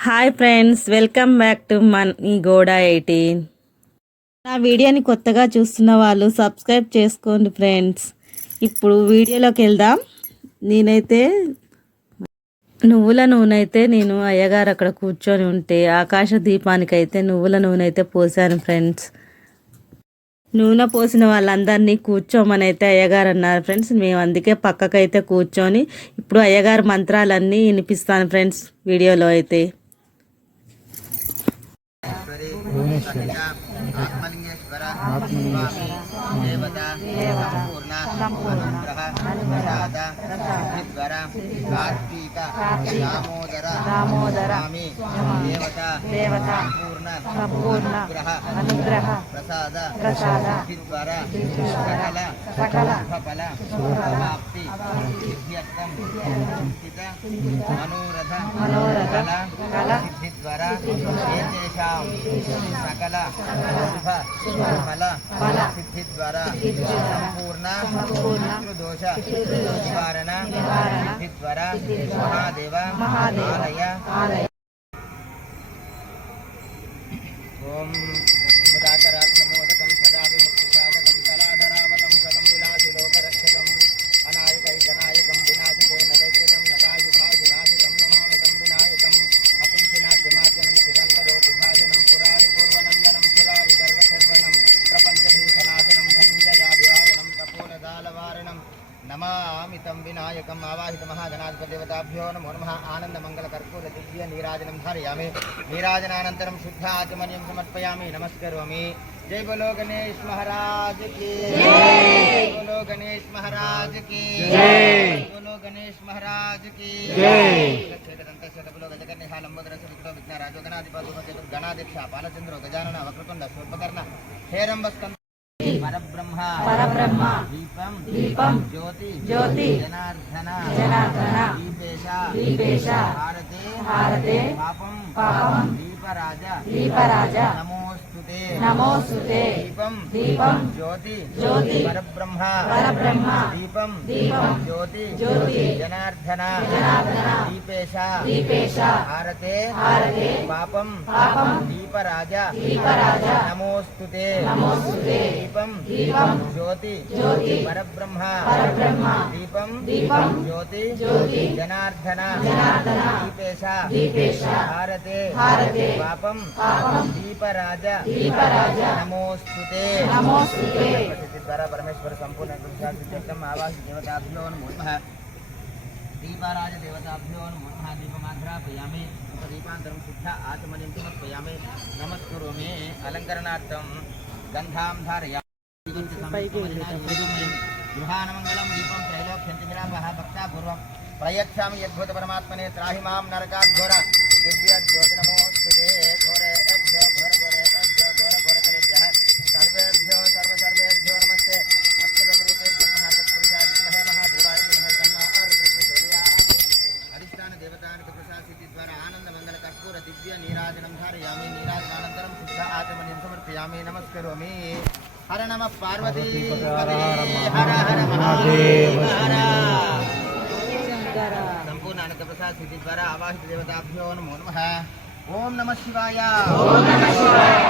Hi friends welcome back to Mann ఈ గోడా eighteen నా వీడియోని కొత్తగా చూస్తున్న వాళ్ళు సబ్స్క్రైబ్ చేసుకోండి ఫ్రెండ్స్ ఇప్పుడు వీడియోలోకి వెళ్దాం. నేనైతే నువ్వుల నూనె అయితే నేను అయ్యగారు అక్కడ కూర్చొని ఉంటే ఆకాశ దీపానికి అయితే నువ్వుల నూనె అయితే పోసాను ఫ్రెండ్స్ నూనె పోసిన వాళ్ళందరినీ కూర్చోమని అయితే అయ్యగారు అన్నారు ఫ్రెండ్స్ మేము అందుకే పక్కకైతే కూర్చొని ఇప్పుడు అయ్యగారు మంత్రాలన్నీ వినిపిస్తాను ఫ్రెండ్స్ వీడియోలో అయితే. आत्मलिंगेश्वर आत्मलिंगेश्वर देवता संपूर्ण अनुग्रह प्रसाद विद्वर कार्तीक दामोदर दामोदर देवता देवता संपूर्ण संपूर्ण अनुग्रह अनुग्रह प्रसाद प्रसाद विद्वर सकल सकल फल समाप्ति मनोरथ मनोरथ कला कला సిద్ధిద్వర ఏతేషాం సకల శుభ ఫల ఫల సిద్ధి ద్వారా సంపూర్ణ పితృదోష నివారణ సిద్ధి ద్వారా మహాదేవ ఆలయ శరణం నమామితం వినాయకం ఆవాహిత మహాగణాధిపదేవతాభ్యో నమో నమ. ఆనంద ఆనందమంగళకర్పూర దివ్య నీరాజనం ధారయామి. నీరాజనానంతరం శుద్ధ ఆచమన్యం సమర్పయామి. నమస్కరోమి. జై బలో గణేష్ మహారాజ్కి గణేష్ మహారాజ్కి బోలో గణేష్ మహారాజ్కి విఘ్నరాజో గణాధిపతి గణాదీక్ష బాలచంద్రో గజానన వక్రకుండ స్వల్పకర్ణ హేరంబస్కంద పరబ్రహ్మ పరబ్రహ్మ దీపం దీపం జ్యోతి జ్యోతి జనార్దన జనార్దన దీపేశ దీపేశ భారతే భారతే పాపం పాపం దీపరాజ దీపరాజ నమోస్తుతే నమోస్తుతే. దీపం దీపం. జ్యోతి జ్యోతి. పరబ్రహ్మ పరబ్రహ్మ దీపం దీపం. జ్యోతి జ్యోతి. జనార్దన జనార్దన. దీపేశ దీపేశ. భారతే భారతే పాపం పాపం. దీపరాజ దీపరాజ. నమోస్తుతే. నమోస్తుతే. దీపం దీపం. జ్యోతి జ్యోతి. పరబ్రహ్మ పరబ్రహ్మ దీపం దీపం. జ్యోతి జ్యోతి. జనార్దన జనార్దన. దీపేశ దీపేశ. భారతే భారతే పాపం పాపం. దీపరాజ దీపరాజ. నమోస్తుతే నమోస్తుతే ద్వారా పరమేశ్వర సంపూర్ణ కృష్ణం ఆవాసి దేవతాభ్యో నమో నమః దీపారాజ దేవతాభ్యో నమో నమః దీపమాగ్రాపయామి దీపాంతరం శుద్ధ ఆచమనిం సమర్పయామి నమస్కరోమి అలంకరణార్థం గంధాం ధారయామి గృహానమంగళం దీపం త్రైలోక్యంతిమిరాపహ భక్తాపూర్వం ప్రయచ్ఛామి యద్భుత పరమాత్మనే త్రాహి మాం నరకాఘోర దివ్య జ్యోతి నమోస్తుతే ఘోరే అభ్యో ఘోర దేవతానికి ప్రశాసితి ద్వారా ఆనంద మంగళ కర్పూర దివ్య నీరాజనం ధారయామి. నీరాజనానంతరం శుద్ధ ఆచమనిం సమర్పయామి. నమస్కరోమి. హర నమ పార్వతీ. హర హర మహాదేవ సంపూర్ణ అనంత ప్రసాద్ స్థితి ద్వారా ఆవాహిత దేవతాభ్యో నమో నమ. ఓం నమ శివాయ. ఓం నమ శివాయ.